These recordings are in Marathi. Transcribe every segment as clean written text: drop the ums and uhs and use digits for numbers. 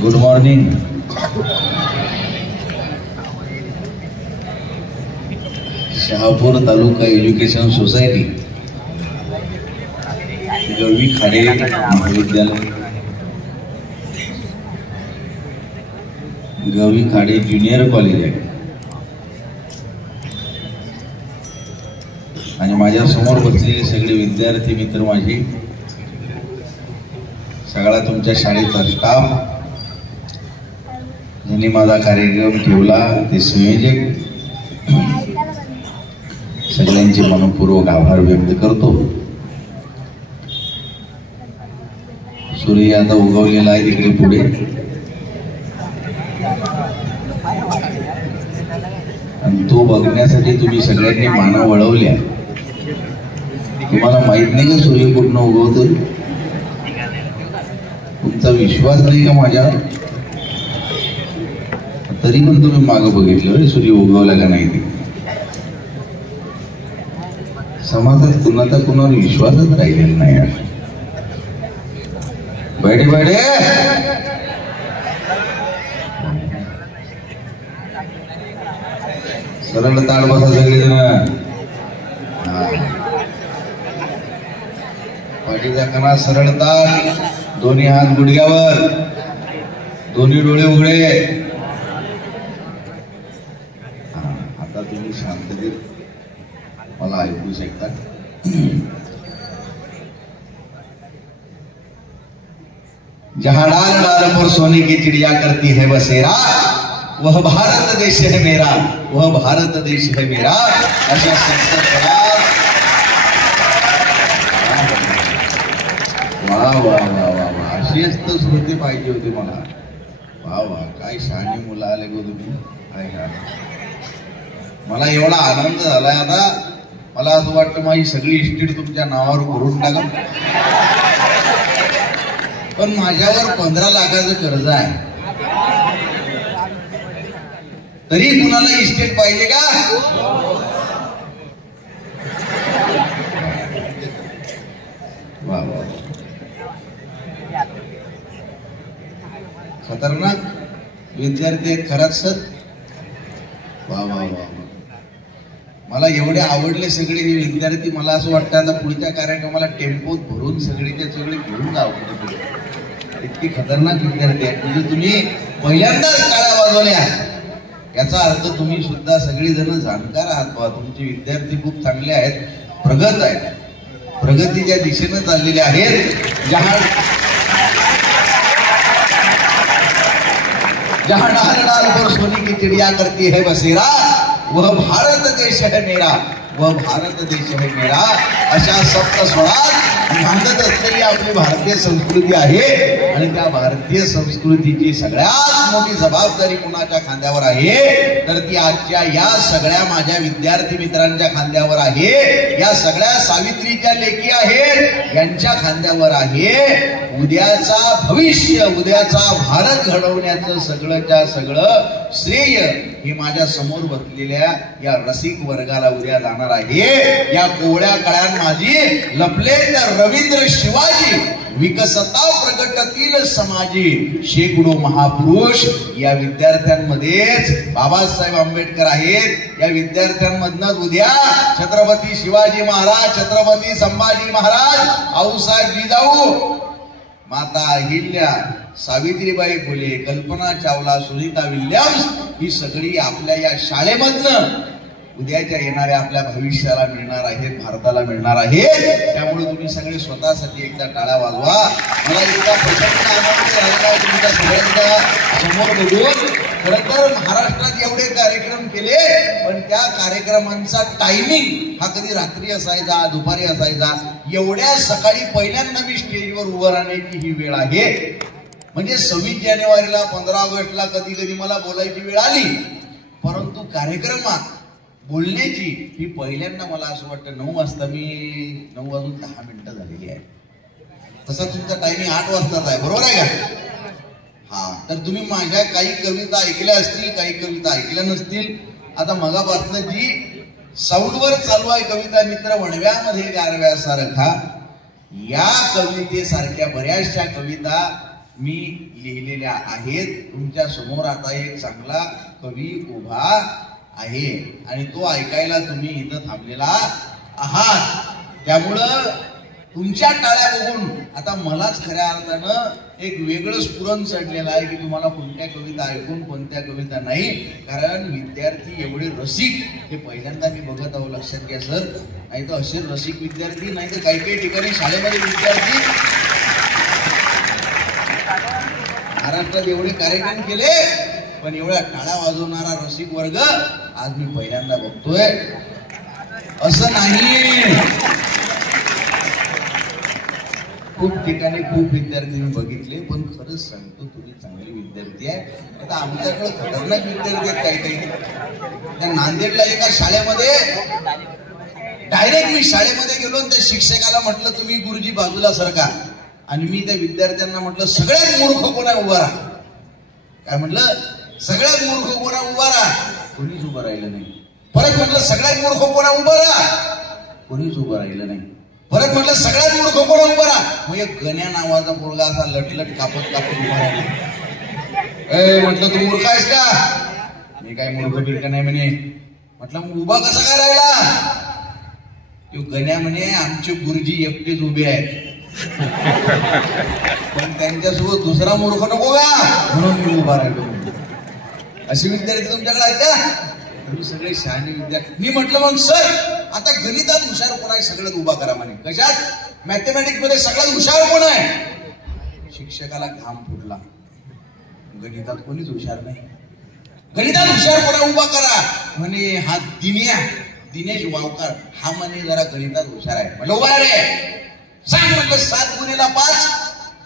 Good morning. Shahapur taluka education society, Gavi Khade महाविद्यालय, गवी खाडे ज्युनियर कॉलेज आहे आणि माझ्या समोर बसलेले सगळे विद्यार्थी मित्र, माझे सगळा तुमच्या शाळेचा स्टाफ, ज्यांनी माझा कार्यक्रम ठेवला, ते संयोजक, सगळ्यांचे मनपूर्वक आभार व्यक्त करतो. सूर्य आता उगवलेला आहे तिकडे पुढे, आणि तो बघण्यासाठी तुम्ही सगळ्यांनी माना वळवल्या. तुम्हाला माहित नाही का सूर्य कुठनं उगवतो? तुमचा विश्वास नाही का माझ्यावर? तरी पण तुम्ही मागं बघितलं सूर्य उगवला का नाही ते. समाजात कुणाचा कुणावर विश्वासच राहिलेला नाही यार. बैठे बैठे सरळ ताड बसा सगळेजण. पाठीचा कणा सरळ ताड, दोन्ही हात गुडघ्यावर, दोन्ही डोळे उघडे. आता तुम्ही शांततेत मला ऐकू शकता. जहां डाल डाल पर सोने की चिड़िया करती है बसेरा, वह भारत देश है मेरा, वह भारत देश है मेरा. अशा संसद वा वा वा वा वा, अशीच तर श्रोते पाहिजे होते मला. वा वा, काय शहाणी मुलं आले गो तुम्ही. मला एवढा आनंद झालाय. आता मला असं वाटतं माझी सगळी इस्टेट तुमच्या नावावर करून टाका. पण माझ्यावर 15 लाखाचं कर्ज आहे, तरी कुणाला इस्टेट पाहिजे का? वा वा, खतरनाक विद्यार्थी आहेत खरंच सर. वा वा वा, मला एवढे आवडले सगळे हे विद्यार्थी. मला असं वाटतं आता पुढच्या कार्यक्रमाला टेम्पोत भरून सगळेच्या सगळे घेऊन जावं. इतकी खतरनाक विद्यार्थी आहेत. म्हणजे तुम्ही पहिल्यांदाच टाळ्या वाजवल्या, याचा अर्थ तुम्ही सुद्धा सगळी जण जाणकार आहात. बा, तुमचे विद्यार्थी खूप चांगले आहेत, प्रगत आहेत, प्रगतीच्या दिशेनं चाललेले आहेत. जहां डाल डाल पर सोने की चिड़िया करती है बसेरा, वह भारत देश है मेरा, वह भारत देश है मेरा. अशा सप्त स्वरात मांडत असलेली आपली भारतीय संस्कृती आहे. आणि त्या भारतीय संस्कृतीची सगळ्यात मोठी जबाबदारी कुणाच्या खांद्यावर आहे? तर ती आजच्या या सगळ्या माझ्या विद्यार्थी मित्रांच्या खांद्यावर आहे. या सगळ्या सावित्रीच्या लेकी आहेत, यांच्या खांद्यावर आहे. उद्याचा भविष्य, उद्याचा भारत घडवण्याचं सगळंच्या सगळं श्रेय हे माझ्या समोर बसलेल्या या रसिक वर्गाला उद्या जाणार आहे. या कोवळ्या कळ्यान माझी लपले तर रवींद्र शिवाजी, विकसता प्रगटतील समाजी, शेकडो महापुरुष या विद्यार्थ्यांमध्येच बाबासाहेब आंबेडकर आहेत. या विद्यार्थ्यांमधनच उद्या छत्रपती शिवाजी महाराज, छत्रपती संभाजी महाराज, आऊसाहेब जिजाऊ, माता अहिल्या, सावित्रीबाई फुले, कल्पना चावला, सुनीता विल्यम्स, ही सगळी आपल्या या शाळेमधनं उद्याच्या येणाऱ्या आपल्या भविष्याला मिळणार आहेत, भारताला मिळणार आहेत. त्यामुळे तुम्ही सगळे स्वतःसाठी एकदा टाळ्या वाजवा. मला इतका प्रचंड आनंद झालेला आहे तुमच्या सगळ्यांच्या समोर बघून. खरं तर महाराष्ट्रात एवढे कार्यक्रम केले, पण त्या कार्यक्रमांचा टायमिंग हा कधी रात्री असायचा, दुपारी असायचा. एवढ्या सकाळी पहिल्यांदा मी स्टेजवर उभं राहण्याची ही वेळ आहे. म्हणजे 26 जानेवारीला, 15 ऑगस्टला कधी कधी मला बोलायची वेळ आली, परंतु कार्यक्रमात बोलण्याची ही पहिल्यांदा मला असं वाटतं 9 वाजता, मी 9 वाजून 10 मिनिटं झालेली आहे. तसा तुमचा टायमिंग 8 वाजताच आहे, बरोबर आहे का? हा, तर तुम्ही माझ्या काही कविता ऐकल्या असतील, काही कविता ऐकल्या नसतील. आता मगापासून जी साऊंडवर चालू आहे कविता, मित्र वणव्यामध्ये गारव्यासारखा, या कवितेसारख्या बऱ्याचशा कविता मी लिहिलेल्या आहेत. तुमच्या समोर आता एक चांगला कवी उभा आहे आणि तो ऐकायला तुम्ही इथं थांबलेला आहात. त्यामुळं तुमच्या टाळ्या बघून आता मलाच खऱ्या अर्थानं एक वेगळं स्फुरण चढलेलं आहे की तुम्हाला कोणत्या कविता ऐकून कोणत्या कविता नाही. कारण विद्यार्थी एवढे रसिक हे पहिल्यांदा मी बघत आहो. लक्षात घ्या सर, नाही तर असे रसिक विद्यार्थी, नाही तर काही काही ठिकाणी शाळेमध्ये विद्यार्थी महाराष्ट्रात एवढे कार्यक्रम केले पण एवढा टाळा वाजवणारा रसिक वर्ग आज मी पहिल्यांदा बघतोय. असं नाही, खूप ठिकाणी खूप विद्यार्थी मी बघितले पण खरंच सांगतो तुम्ही चांगले विद्यार्थी आहे. आता आमच्याकडे खतरनाक विद्यार्थी आहेत काही काही. त्या नांदेडला एका शाळेमध्ये डायरेक्ट मी शाळेमध्ये गेलो आणि त्या शिक्षकाला म्हटलं तुम्ही गुरुजी बाजूला सरका आणि मी त्या विद्यार्थ्यांना म्हटलं सगळ्यात मूर्ख कोणा उभा राहा. काय म्हटलं? सगळ्यात मूर्ख कोणा उभा राहा. कोणीच उभं राहिलं नाही. परत म्हटलं सगळ्यात मूर्ख कोणा उभा राहा. कोणीच उभं राहिलं नाही. परत म्हटलं सगळ्यात मूर्ख कोणा उभा राहा. मग एक गण्या नावाचा पोरगा असा लटलट कापत कापत उभा राहिला. म्हटलं तू मूर्ख आहेस का? मी काय मूर्ख बिर्क नाही म्हणे. म्हटलं मग उभा कसा काय राहिला? तो गण्या म्हणे आमचे गुरुजी एकटेच उभे आहेत पण त्यांच्यासोबत दुसरा मूर्ख नको का म्हणून मी उभा राहिलो. असे विद्यार्थी तुमच्याकडे आहेत का? तुम्ही सगळे शहाणे विद्यार्थी. मी म्हटलं मग सर आता गणितात हुशार कोण आहे सगळ्यात उभा करा म्हणे. कशात? मॅथमॅटिक्स मध्ये सगळ्यात हुशार कोण आहे? शिक्षकाला घाम फुटला. गणितात कोणीच हुशार नाही. गणितात हुशार कोणा उभा करा म्हणे. हा दिनेश वावकर हा म्हणे जरा गणितात हुशार आहे. म्हटलं उभा रे सांग. म्हटलं 7 गुणिले 5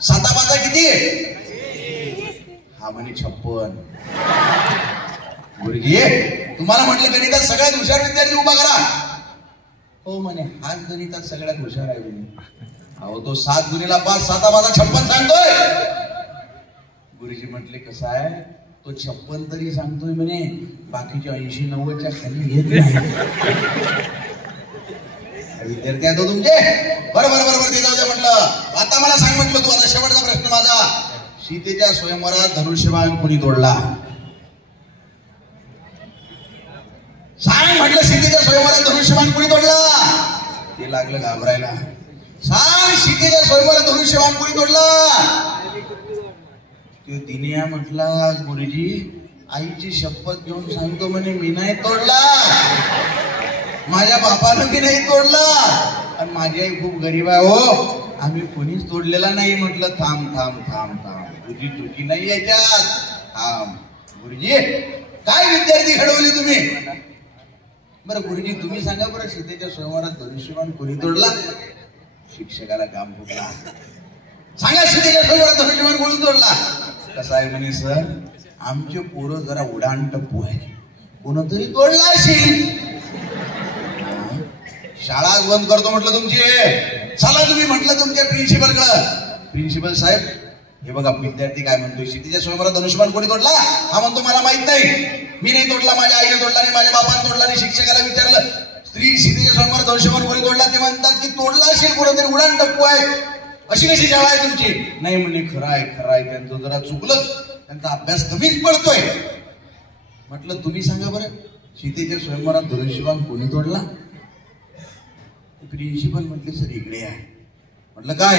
7 किती? हा म्हणे 56. गुरुजी तुम्हाला म्हटलं गणितात सगळ्यात हुशार विद्यार्थी उभा करा. हो म्हणे हा गणितात सगळ्यात हुशार आहे म्हणे. अहो तो 7 गुणिले 5 7 56 सांगतोय. गुरुजी म्हटले कसं आहे तो 56 तरी सांगतोय म्हणे बाकीच्या 80-90च्या खाली येत नाही. विद्यार्थी आहे तो तुमचे. बरोबर ते जाऊ दे म्हटलं. आता मला सांग म्हटलं तू आता शेवटचा प्रश्न माझा. सीतेच्या स्वयंवरात धनुष्यबाण कोणी तोडला? सांग म्हटलं सीतेच्या स्वयंवरात धनुष्यबाण कोणी तोडला? ते लागलं घाबरायला. सांग सीतेच्या स्वयंवरात धनुष्यबाण कोणी तोडला? तो दिनिया म्हटला गुरुजी आईची शपथ घेऊन सांगतो म्हणे मी नाही तोडला. माझ्या बापानं बी नाही तोडला आणि माझी आई खूप गरीब आहे हो आम्ही कोणीच तोडलेला नाही. म्हटलं थांब गुरुजी चुकी नाही याच्यात. थांब गुरुजी काय विद्यार्थी घडवले तुम्ही? बरं गुरुजी तुम्ही सांगा बरं सीतेच्या स्वयंवरात धनुष्यबाण कोणी तोडला? शिक्षकाला घाम फुटला. सांगा सीतेच्या स्वयंवरात धनुष्यबाण कोणी तोडला? कसं आहे म्हणे सर आमचे पोरं जरा उडाण टप्पू आहे कोणतरी तोडला असेल. शाळा बंद करतो म्हटलं तुमची. चला तुम्ही म्हटलं तुमच्या प्रिन्सिपल कडे. प्रिन्सिपल साहेब हे बघा विद्यार्थी काय म्हणतोय सीतेच्या स्वयंवरात धनुष्यबाण कोणी तोडला? हा म्हणतो मला माहित नाही. मी नाही तोडला, माझ्या आईने तोडला नाही, माझ्या बापाने तोडला नाही. शिक्षकाला विचारलं स्त्री सीतेच्या स्वयंवरात धनुष्यबाण कोणी तोडला? ते म्हणतात की तोडला असेल कोणतरी उडाण टप्पू आहे. अशी कशी शाळा आहे तुमची? नाही म्हणे खरं आहे त्यांचं जरा चुकलंच त्यांचा अभ्यास कमीच पडतोय. म्हटलं तुम्ही सांगा बरं सीतेच्या स्वयंवरात धनुष्यबाण कोणी तोडला? प्रिन्सिपल म्हटले सर इकडे आहे. म्हटलं काय?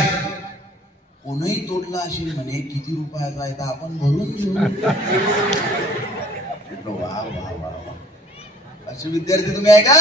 कोणीही तोडला असेल म्हणे किती रुपयाचा आहे तर आपण भरून घेऊ. वा वा वा वा असे विद्यार्थी तुम्ही आहे का?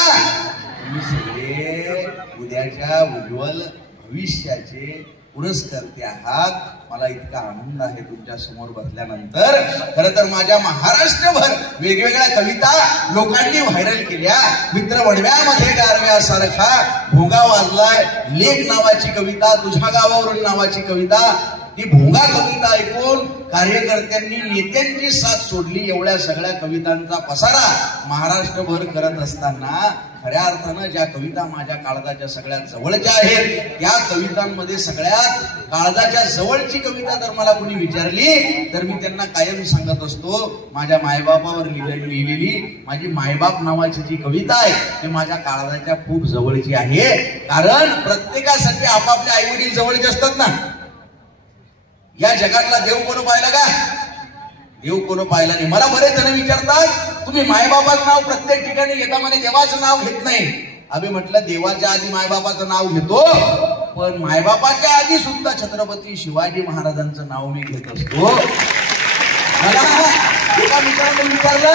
तुम्ही सगळे उद्याच्या उज्ज्वल भविष्याचे पुरस्कर्ते आहात. मला इतका आनंद आहे तुमच्या समोर बसल्यानंतर. खरं तर माझ्या महाराष्ट्रभर वेगवेगळ्या कविता लोकांनी व्हायरल केल्या. मित्र वडव्यामध्ये गारव्यासारखा भोंगा वाजलाय लेख नावाची कविता, तुझ्या गावावरून नावाची कविता. ती भोंगा कविता ऐकून कार्यकर्त्यांनी नेत्यांची साथ सोडली. एवढ्या सगळ्या कवितांचा पसारा महाराष्ट्रभर करत असताना खऱ्या अर्थानं ज्या कविता माझ्या काळजाच्या सगळ्यात जवळच्या आहेत त्या कवितांमध्ये सगळ्यात काळजाच्या जवळची कविता जर मला कोणी विचारली तर मी त्यांना कायम सांगत असतो माझ्या मायबापावर लिहिलेली माझी मायबाप नावाची जी कविता आहे ती माझ्या काळजाच्या खूप जवळची आहे. कारण प्रत्येकासाठी आपापले आई वडील जवळचे असतात ना. या जगातला देव कोण पाहिला का? देव कोण पाहिला नाही. मला बरेच जण विचारतात तुम्ही मायबापाचं नाव प्रत्येक ठिकाणी घेता, म्हणे देवाचं नाव घेत नाही. अबे म्हटलं देवाच्या आधी मायबापाचं नाव घेतो, पण मायबापाच्या आधी सुद्धा छत्रपती शिवाजी महाराजांचं नाव मी घेत असतो. मला एका मित्राने विचारलं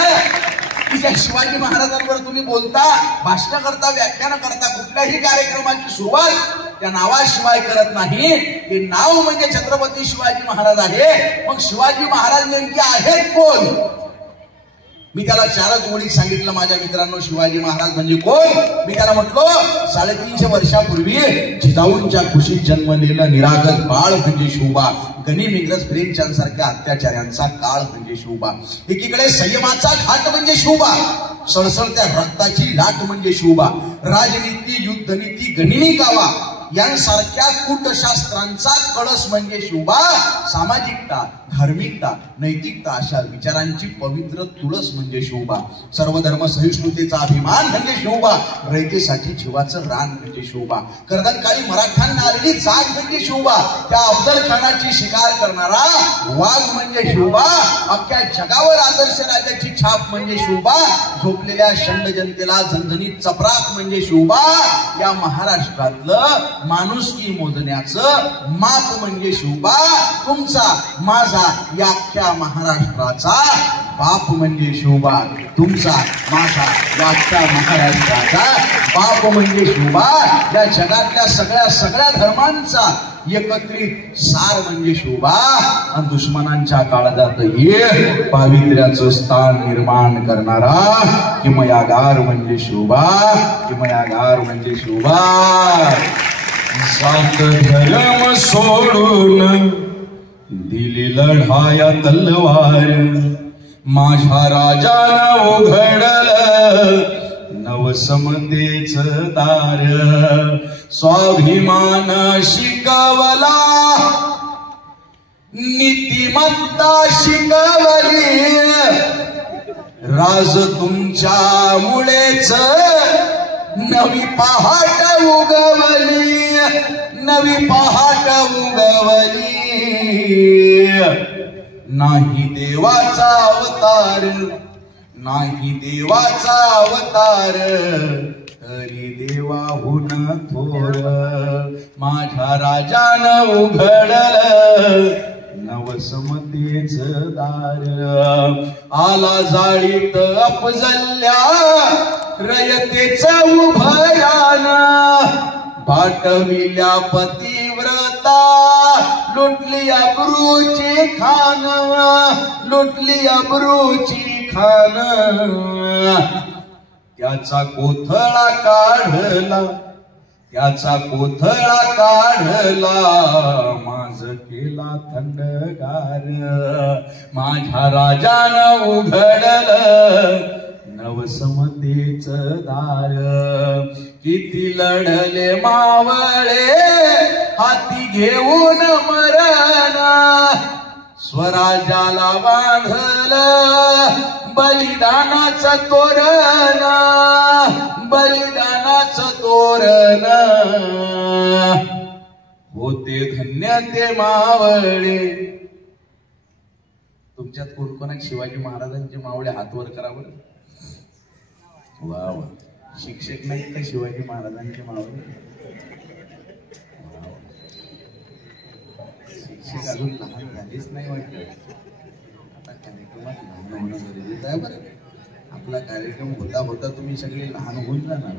की त्या शिवाजी महाराजांवर तुम्ही बोलता, भाषण करता, व्याख्यान करता, कुठल्याही कार्यक्रमाची सुरुवात त्या नावाशिवाय करत नाही. ते नाव म्हणजे छत्रपती शिवाजी महाराज आहे. मग शिवाजी महाराज नेमके आहेत कोण? मी त्याला 4च ओळीत सांगितलं माझ्या मित्रांनो, शिवाजी महाराज म्हणजे कोण. मी त्याला म्हटलो 350 वर्षापूर्वी जिजाऊंच्या कुशीत जन्मलेलं निरागस बाळ म्हणजे शिवबा. गनिम इंग्रज फ्रेंचांसारख्या अत्याचार्यांचा काळ म्हणजे शिवबा. एकीकडे संयमाचा घाट म्हणजे शिवबा, सळसळत्या रक्ताची लाट म्हणजे शिवबा. राजनीती, युद्धनीती, गनिमी कावा यांसारख्या कूटशास्त्रांचा कळस म्हणजे शिवबा. सामाजिकता, धार्मिकता, नैतिकता अशा विचारांची पवित्र तुळस म्हणजे शिवबा. सर्वधर्म सहिष्णुतेचा अभिमान म्हणजे शिवबा. रयतेसाठी जीवाचं रान म्हणजे शिवबा. कर्दनकाळी मराठ्यांना आलेली जाग म्हणजे शिवबा. त्या अफजल खानाची शिकार करणारा वाघ म्हणजे शिवबा. अख्ख्या जगावर आदर्श राजाची छाप म्हणजे शिवबा. झोपलेल्या शंड जनतेला झणझणीत चपराक म्हणजे शिवबा. या महाराष्ट्रातलं माणुसकी मोजण्याचं माप म्हणजे शिवबा. तुमचा माझा या अख्ख्या महाराष्ट्राचा बाप म्हणजे शिवबा. तुमचा माझा या अख्ख्या महाराष्ट्राचा बाप म्हणजे शिवबा. या जगातल्या सगळ्या धर्मांचा एकत्रित सार म्हणजे शिवबा. आणि दुश्मनांच्या काळजातही पावित्र्याचं स्थान निर्माण करणारा किमयागार म्हणजे शिवबा. किमयागार म्हणजे शिवबा. 7 धर्म सोडून दिली लढाया तलवार, माझ्या राजानं उघडलं नवसमतेच दार. स्वाभिमान शिकवला, नीतिमत्ता शिकवली, राज तुमच्यामुळेच नवी पहाट उगवली, नवी पहाट उगवली. नाही देवाचा अवतार, नाही देवाचा अवतार, तरी देवाहून थोर. माझ्या राजानं उघडलं नवसमतेच दार. आला जाळीत अफजल्या रयतेच उभयान, पाठविल्या पतिव्रता लुटली अब्रूची खान, लुटली अब्रूची खान. त्याचा कोथळा काढला, त्याचा कोथळा काढला, माझ केला थंडगार. माझ्या राजानं उघडलं नवसमतेच दार. किती लढले मावळे हाती घेऊन मरण, स्वराज्याला बांधलं बलिदानाचं तोरण, बलिदानाचं तोरण. होते धन्य ते मावळे. तुमच्यात कोण कोण आहे शिवाजी महाराजांचे मावळे? हात वर करा बरं. वा वा. शिक्षक नाहीत का शिवाजी महाराजांचे मावळे? शिक्षक अजून लहान झालीच नाही वाटत. आता कार्यक्रमात लहान होणं गरजेचं आहे बरं. आपला कार्यक्रम होता होता तुम्ही सगळे लहान होऊन जाणार.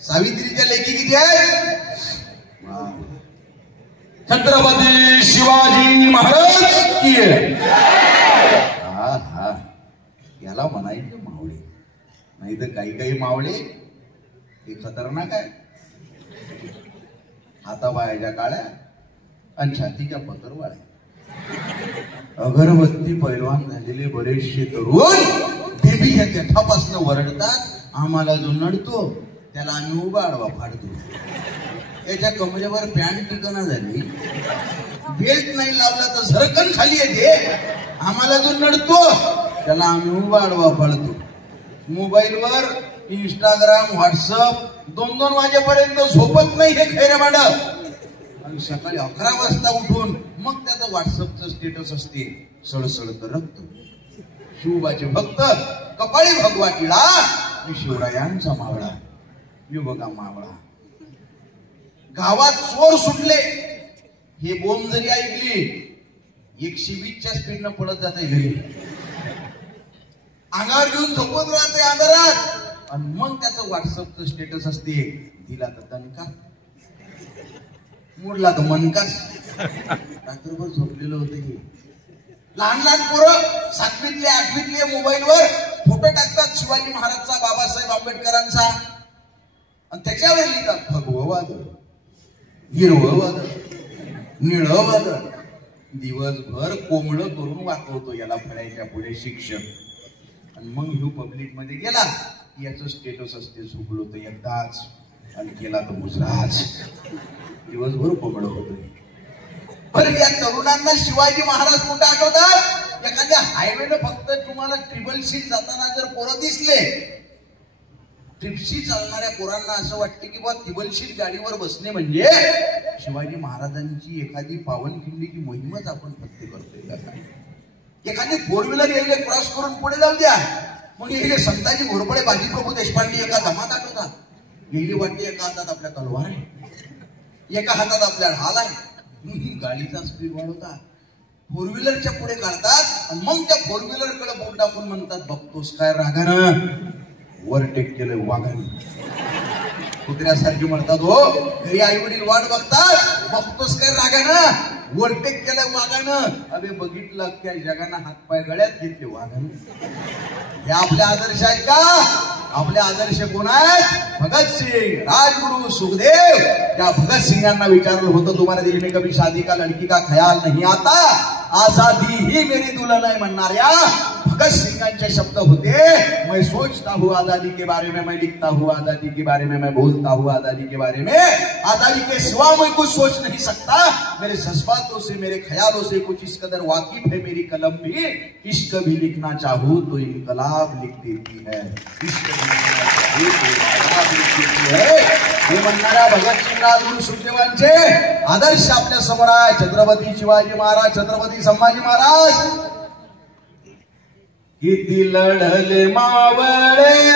सावित्रीच्या लेखी किती आहेत? छत्रपती शिवाजी महाराज की. हा हा, याला म्हणायचं मावळे. नाही तर काही मावळे हे खतरनाक आहे. हाताबायाच्या काळ्या आणि छातीच्या पत्रवाळ्या. अगरबत्ती पैलवान झालेले बरेचसे तरुण देवीच्या देठापासून वरडतात, आम्हाला जो नडतो त्याला आम्ही उभा आडवा फाडतो. त्याच्या कमरेवर पॅन्ट टिकना झाली, बेल्ट नाही लावला तर झरकन खाली येते. आम्हाला जो नडतो त्याला आम्ही उभा आडवा फाडतो. मोबाईलवर इंस्टाग्राम, व्हॉट्सअप 2-2 वाजेपर्यंत झोपत नाही हे खैरे भांड. आणि सकाळी 11 वाजता उठून मग त्याचं व्हॉट्सअपचं स्टेटस असते, सळसळत रक्त, शिवबाचे भक्त कपाळी भगवा टिळा, मी शिवरायांचा मावळा, मी बघा मावळा. गावात चोर सुटले हे बोंब जरी ऐकली 120च्या स्पीडनं पळत जाते घरी, अंगावर घेऊन झोपत राहते अंधारात. आणि मग त्याचं व्हॉट्सअपचं स्टेटस असते, दिला तर दणका, मोडला तर मनकाच. रात्रभर झोपलेलं होतं हे. लहान लहान पोरं 7वीतले 8वीतले मोबाईलवर फोटो टाकतात शिवाजी महाराजचा, बाबासाहेब आंबेडकरांचा, आणि त्याच्यावर लिहितात भगवं वादळ, हिरवं वादळ, निळं वादळ. दिवसभर कोंबडं करून वाकवतो याला फळायच्या पुढे शिक्षक. आणि मग ह्यो पब्लिक मध्ये गेला, याचं स्टेटस असते, झोपलो तर एकदाच आणि केला तर मुजराज. दिवसभर कोंबडं होतोय. पण या तरुणांना शिवाजी महाराज कुठे आठवतात? एखाद्या हायवेनं फक्त तुम्हाला ट्रिपल सीट जाताना जर पोरं दिसले, ट्रिप्सी चालणाऱ्या पोरांना असं वाटतं की बा ट्रिपल सीट गाडीवर बसणे म्हणजे शिवाजी महाराजांची एखादी पावनखिंडीची मोहीमच आपण फत्ते करतोय. एखादी 4 व्हीलर यायला क्रॉस करून पुढे जाऊ द्या, मग हे संताजी घोरपडे, बाजीप्रभू देशपांडे एका दमात आठवतात. गेली वाटते एका हातात आपल्या तलवार आहे, एका हातात आपल्या ढाल आहे. गाडीचा स्पीड वाढवतात, 4 व्हीलरच्या पुढे काढतात आणि मग त्या 4 व्हीलर कडे बोट टाकून म्हणतात, बघतोस काय रागानं, ओव्हरटेक केलं वाघानं. कुत्र्यासारखी म्हणतात हो, घरी आई वडील वाट बघतात, बघतोस काय रागानं, ओव्हरटेक केलं वाघानं. अबे बघितलं त्या जगानं हातपाय गळ्यात घेतले वाघानं. हे आपले आदर्श आहेत का? आपले आदर्श कोण आहेत? भगत सिंग, राजगुरु, सुखदेव. त्या भगत सिंगांना विचारलं होतं, तुम्हाला दिल में कभी शादी का लड़की का ख्याल नहीं आता, आजादी ही मेरी दुल्हन है म्हणणाऱ्या भगत सिंगांचे शब्द होते. मैं सोचता हूँ आजादी के बारे में, मैं लिखता हूँ आजादी के बारे में, मैं बोलता हूँ आजादी के बारे में, आजादी के सिवा मैं कुछ सोच नहीं सकता. मेरे जज्बातों से, मेरे ख्यालों से कुछ इस कदर वाकिफ है मेरी कलम भी, इश्क भी लिखना चाहूँ तो इनकलाब लिख देती है. इश्क भी लिखना चाहूँ तो इनकलाब लिख देती है. हे म्हणणाऱ्या भगत सिंग, राजगुरु, सुखदेवांचे आदर्श आपल्या समोर आहे. छत्रपती शिवाजी महाराज, छत्रपती संभाजी महाराज. किती लढले मावळे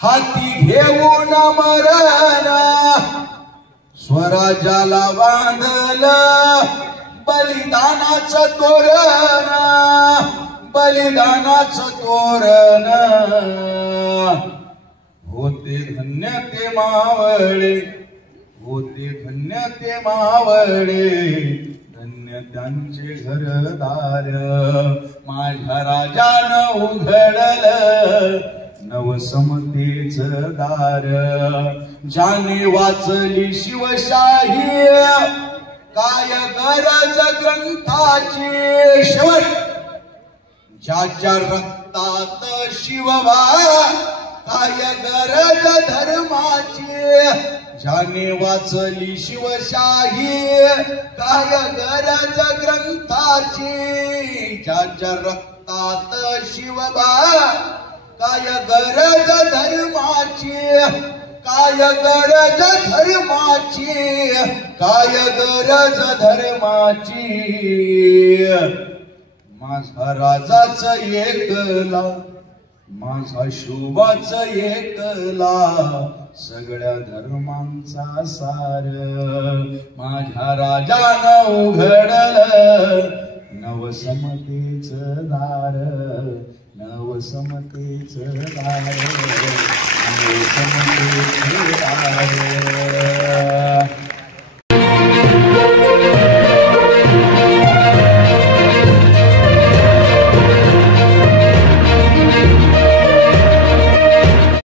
हाती घेऊन मरण, स्वराज्याला बांधलं बलिदानाचं तोरण, बलिदानाचं तोरण. होते धन्य ते मावळे, होते धन्य ते मावळे, धन्य त्यांचे घरदार. माझ्या राजानं उघडलं नवसमतेच दार. ज्याने वाचली शिवशाही काय गरज ग्रंथाची, शेवट ज्याच्या रक्तात शिवबा काय गरज धर्माची. ज्याने वाचली शिवशाही काय गरज ग्रंथाची, ज्याच्या रक्तात शिवबा काय गरज धर्माची, काय गरज धर्माची, काय गरज धर्माची. माझा राजाच एकला, माझा शोभाच एकला, सगळ्या धर्मांचा सार. माझ्या राजानं उघडलं नवसमतेच दार, नवसमतेच दार, नवसमतेच दार.